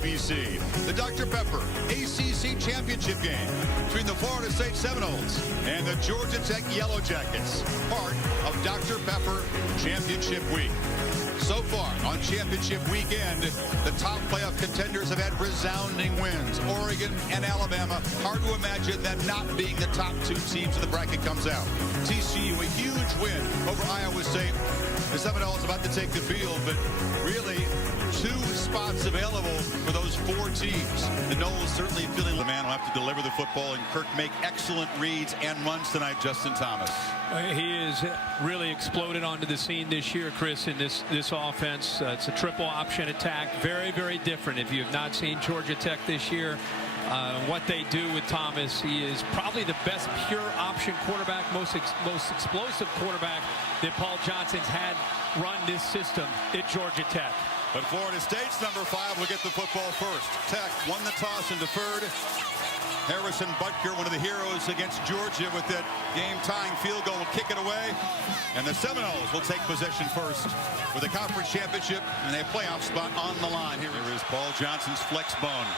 ABC. The Dr. Pepper ACC Championship game between the Florida State Seminoles and the Georgia Tech Yellow Jackets, part of Dr. Pepper Championship Week. So far on Championship Weekend, the top playoff contenders have had resounding wins. Oregon and Alabama. Hard to imagine them not being the top two teams in the bracket comes out. TCU, a huge win over Iowa State. The Seminoles about to take the field, but really two spots available for those four teams. The Noles certainly feeling the man will have to deliver the football, and Kirk make excellent reads and runs tonight. Justin Thomas. He has really exploded onto the scene this year, Chris, in this offense. It's a triple option attack. Very, very different. If you have not seen Georgia Tech this year, what they do with Thomas, he is probably the best pure option quarterback, most explosive quarterback that Paul Johnson's had run this system at Georgia Tech. But Florida State's number 5 will get the football first. Tech won the toss and deferred. Harrison Butker, one of the heroes against Georgia, with that game-tying field goal, will kick it away. And the Seminoles will take possession first with a conference championship and a playoff spot on the line. Here is Paul Johnson's flex bone.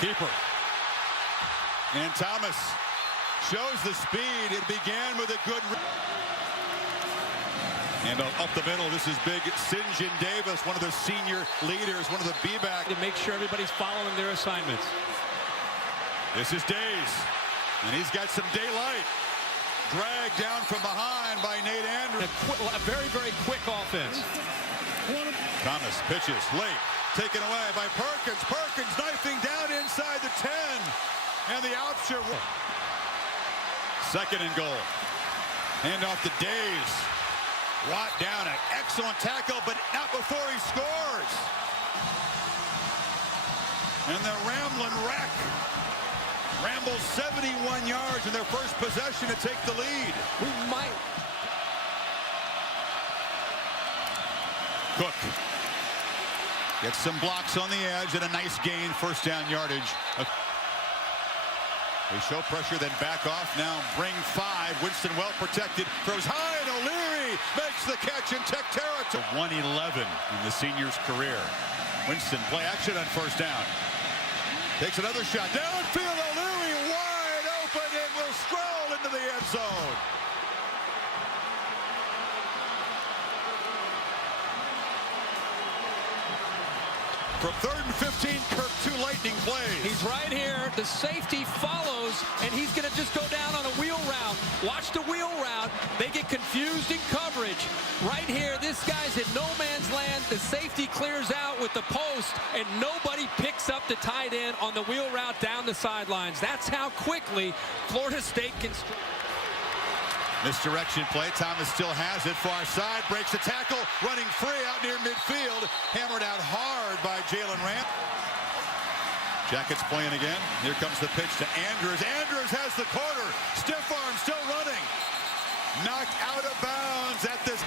Keeper. And Thomas shows the speed. It began with a good... And up the middle, this is big Sinjin Davis, one of the senior leaders, one of the B-back. To make sure everybody's following their assignments. This is Days, and he's got some daylight. Dragged down from behind by Nate Andrews. A very, very quick offense. Thomas pitches late, taken away by Perkins. Perkins knifing down inside the 10. And the option. Second and goal. Hand off to Days. Watt down, an excellent tackle, but not before he scores. And the Ramblin' Wreck rambles 71 yards in their first possession to take the lead. We might. Cook gets some blocks on the edge and a nice gain, first down yardage. They show pressure, then back off. Now bring 5. Winston well protected. Throws high, and O'Leary makes the catch in Tech territory. 111 in the senior's career. Winston play action on first down. Takes another shot. Downfield, O'Leary wide open. It will scroll into the end zone. From 3rd and 15, Kirk, 2 lightning plays. He's right here. The safety follows, and he's going to just go down on a wheel route. Watch the wheel route. They get confused in coverage. Right here, this guy's in no man's land. The safety clears out with the post, and nobody picks up the tight end on the wheel route down the sidelines. That's how quickly Florida State can... Misdirection play. Thomas still has it. Far side. Breaks the tackle. Running free out near midfield. Hammered out hard by Jalen Ramp. Jackets playing again. Here comes the pitch to Andrews. Andrews has the corner. Stiff arm still running. Knocked out of bounds at this.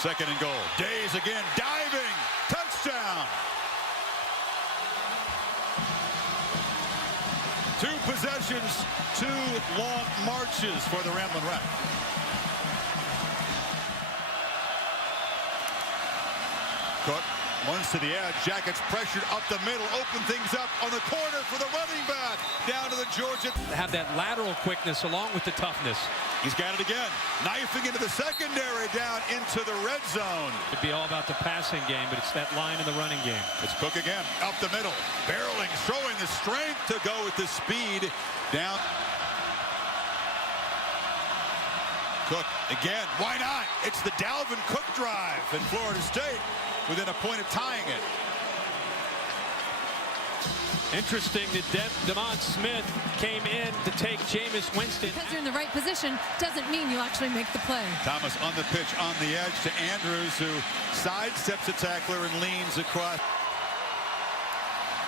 Second and goal. Days again. Diving. Touchdown. 2 possessions, 2 long marches for the Ramblin' Wreck. Cook runs to the edge. Jackets pressured up the middle. Open things up on the corner for the running back. Down to the Georgia. Have that lateral quickness along with the toughness. He's got it again. Knifing into the secondary, down into the red zone. It'd be all about the passing game, but it's that line in the running game. It's Cook again. Up the middle. Barreling, showing the strength to go with the speed. Down. Cook again. Why not? It's the Dalvin Cook drive in Florida State within a point of tying it. Interesting that Demond Smith came in to take Jameis Winston. Because you're in the right position doesn't mean you actually make the play. Thomas on the pitch, on the edge to Andrews, who sidesteps a tackler and leans across.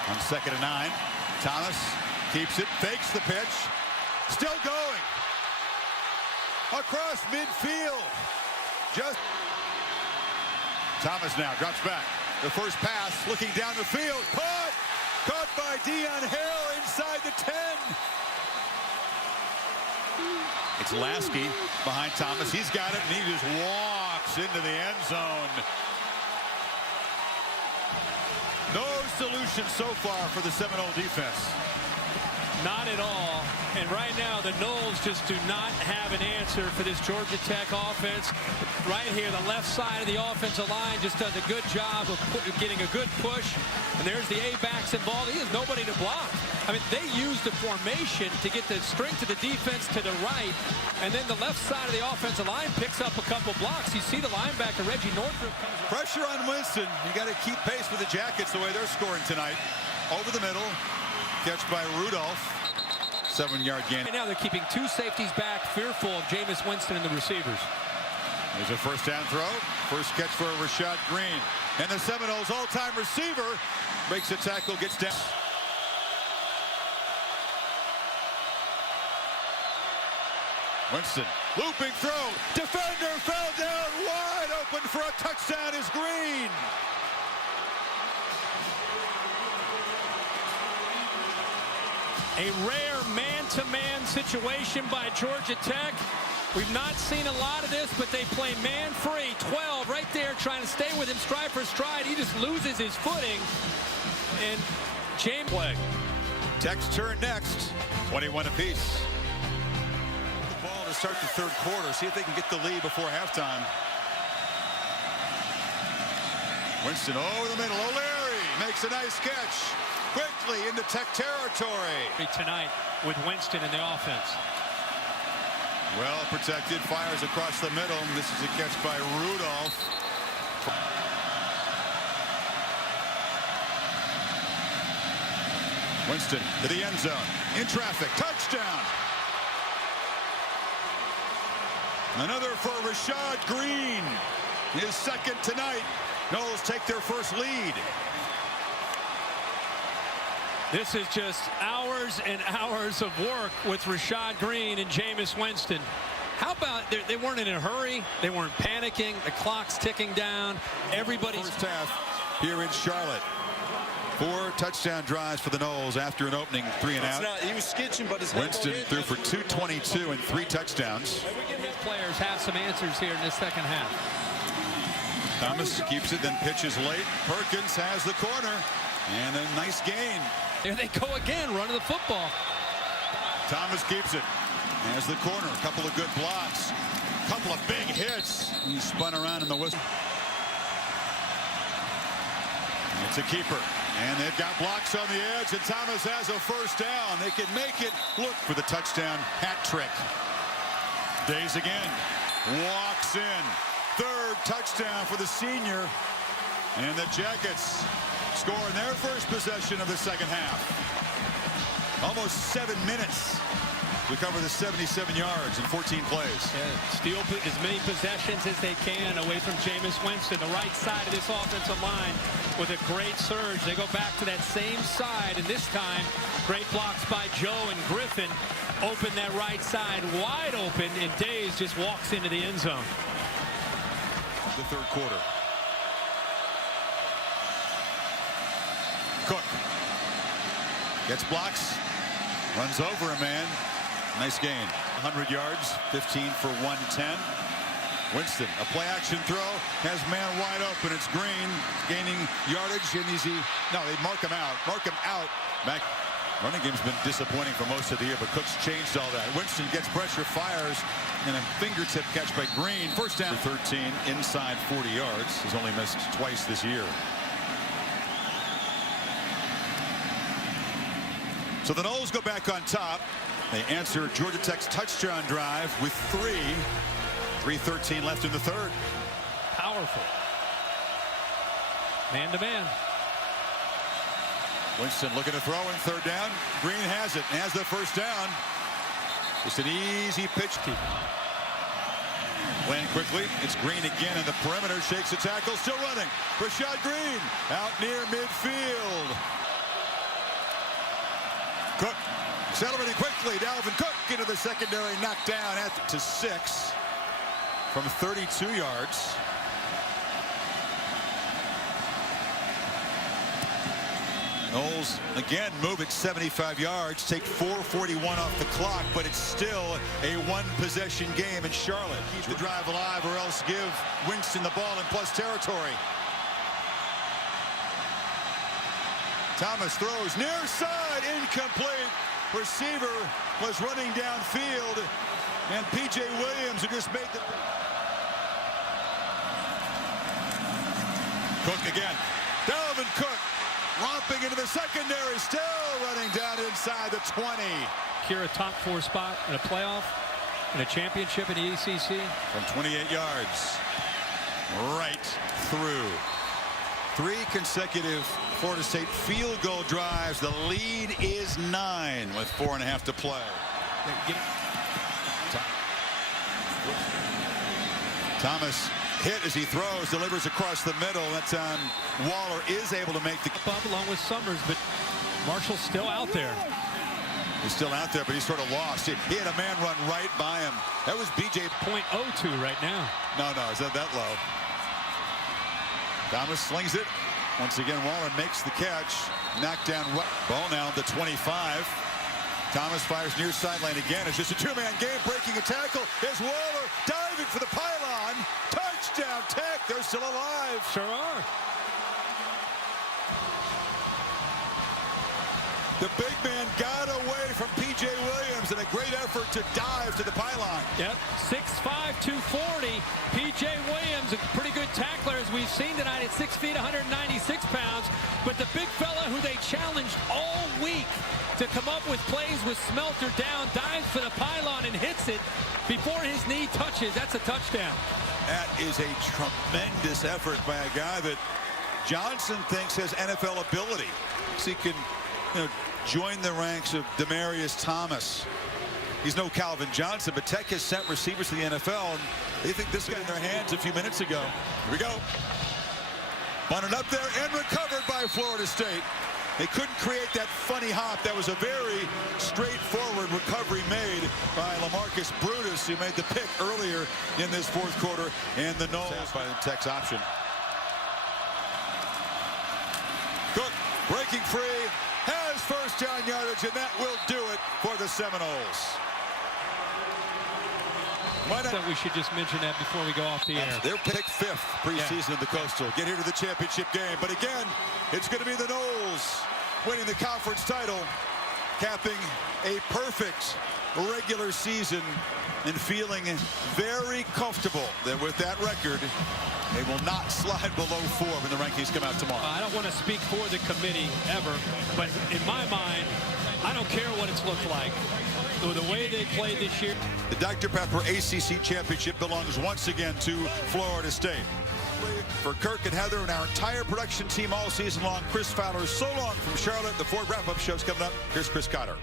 On 2nd and 9, Thomas keeps it, fakes the pitch, still going. Across midfield. Just Thomas now drops back. The first pass, looking down the field, caught by Deion Hill inside the 10. It's Lasky behind Thomas. He's got it, and he just walks drops into the end zone. No solution so far for the Seminole defense. Not at all. And right now, the Noles just do not have an answer for this Georgia Tech offense. Right here, the left side of the offensive line just does a good job of getting a good push. And there's the A-backs involved. He has nobody to block. I mean, they used the formation to get the strength of the defense to the right. And then the left side of the offensive line picks up a couple blocks. You see the linebacker, Reggie Northrup. Pressure on Winston. You got to keep pace with the Jackets the way they're scoring tonight. Over the middle. Catch by Rudolph. 7-yard gain. Right now they're keeping two safeties back, fearful of Jameis Winston and the receivers. There's a first down throw. First catch for Rashad Green. And the Seminoles' all-time receiver breaks a tackle, gets down. Winston, looping throw. Defender fell down wide open for a touchdown is Green. A rare man-to-man situation by Georgia Tech. We've not seen a lot of this, but they play man-free. 12 right there trying to stay with him stride for stride. He just loses his footing. And James play. Tech's turn next. 21 apiece. The ball to start the third quarter. See if they can get the lead before halftime. Winston over the middle. O'Leary makes a nice catch. Quickly into Tech territory. Tonight with Winston in the offense. Well protected, fires across the middle. This is a catch by Rudolph. Winston to the end zone. In traffic, touchdown. Another for Rashad Green. His second tonight. Noles take their first lead. This is just hours and hours of work with Rashad Green and Jameis Winston. How about they weren't in a hurry, they weren't panicking, the clock's ticking down, everybody's first half here in Charlotte. 4 touchdown drives for the Noles after an opening 3 and out. He was skitching, but his Winston threw for 222 and 3 touchdowns. These players have some answers here in this second half. Thomas keeps it, then pitches late. Perkins has the corner and a nice gain. There they go again, running the football. Thomas keeps it. Has the corner. A couple of good blocks. A couple of big hits. He spun around in the whistle. It's a keeper. And they've got blocks on the edge, and Thomas has a first down. They can make it look for the touchdown hat trick. Days again. Walks in. Third touchdown for the senior. And the Jackets score in their first possession of the second half. Almost 7 minutes to cover the 77 yards in 14 plays. Yeah, steal as many possessions as they can away from Jameis Winston. The right side of this offensive line with a great surge. They go back to that same side, and this time, great blocks by Joe and Griffin. Open that right side wide open, and Days just walks into the end zone. The third quarter. Cook gets blocks, runs over a man. Nice gain. 100 yards, 15 for 110. Winston, a play action throw, has man wide open. It's Green gaining yardage, and no, they mark him out. Back. Running game's been disappointing for most of the year, but Cook's changed all that. Winston gets pressure, fires, and a fingertip catch by Green. First down. 13 inside 40 yards. He's only missed twice this year. So the Noles go back on top. They answer Georgia Tech's touchdown drive with 3:13 left in the third. Powerful. Man to man. Winston looking to throw in third down. Green has it, has the first down. Just an easy pitch. Playing quickly. It's Green again in the perimeter. Shakes the tackle. Still running. Rashad Green out near midfield. Cook accelerating quickly. Dalvin Cook into the secondary. Knocked down to 6 from 32 yards. Knowles again move it 75 yards, take 4:41 off the clock, but it's still a one-possession game in Charlotte. Keep the drive alive or else give Winston the ball in plus territory. Thomas throws near side, incomplete. Receiver was running downfield, and P.J. Williams, who just made the... Cook again. Dalvin Cook romping into the secondary, still running down inside the 20. Secure a top 4 spot in a playoff, in a championship in the ACC. From 28 yards, right through. 3 consecutive Florida State field goal drives. The lead is 9 with 4.5 to play. Thomas hit as he throws, delivers across the middle. That's on Waller, is able to make the up along with Summers, but Marshall's still out there. He's still out there, but he's sort of lost. He had a man run right by him. That was B.J. .02 right now. No, is that low? Thomas slings it. Once again, Waller makes the catch. Knocked down. Ball now at the 25. Thomas fires near sideline again. It's just a 2-man game. Breaking a tackle is Waller diving for the pylon. Touchdown Tech. They're still alive. Sure are. The big man got away from P.J. Williams in a great effort to dive to the pylon. Yep, 6'5", 240. P.J. Williams, a pretty good tackler, as we've seen tonight at 6 feet, 196 pounds. But the big fella who they challenged all week to come up with plays with Smelter down, dives for the pylon and hits it before his knee touches. That's a touchdown. That is a tremendous effort by a guy that Johnson thinks has NFL ability. So he can, join the ranks of Demaryius Thomas. He's no Calvin Johnson, but Tech has sent receivers to the NFL, and they think this got in their hands a few minutes ago. Here we go. Bunted up there and recovered by Florida State. They couldn't create that funny hop. That was a very straightforward recovery made by LaMarcus Brutus, who made the pick earlier in this fourth quarter, and the Knowles by the Tech's option. Cook breaking free, has first down yardage, and that will do it for the Seminoles. So we should just mention that before we go off the air. They're picked 5th preseason in the Coastal. Get here to the championship game. But again, it's going to be the Noles winning the conference title, capping a perfect regular season and feeling very comfortable that with that record, they will not slide below 4 when the rankings come out tomorrow. I don't want to speak for the committee ever, but in my mind, I don't care what it's looked like. The way they played this year. The Dr. Pepper ACC Championship belongs once again to Florida State. For Kirk and Heather and our entire production team all season long, Chris Fowler, so long from Charlotte. The Ford Wrap-Up Show's coming up. Here's Chris Cotter.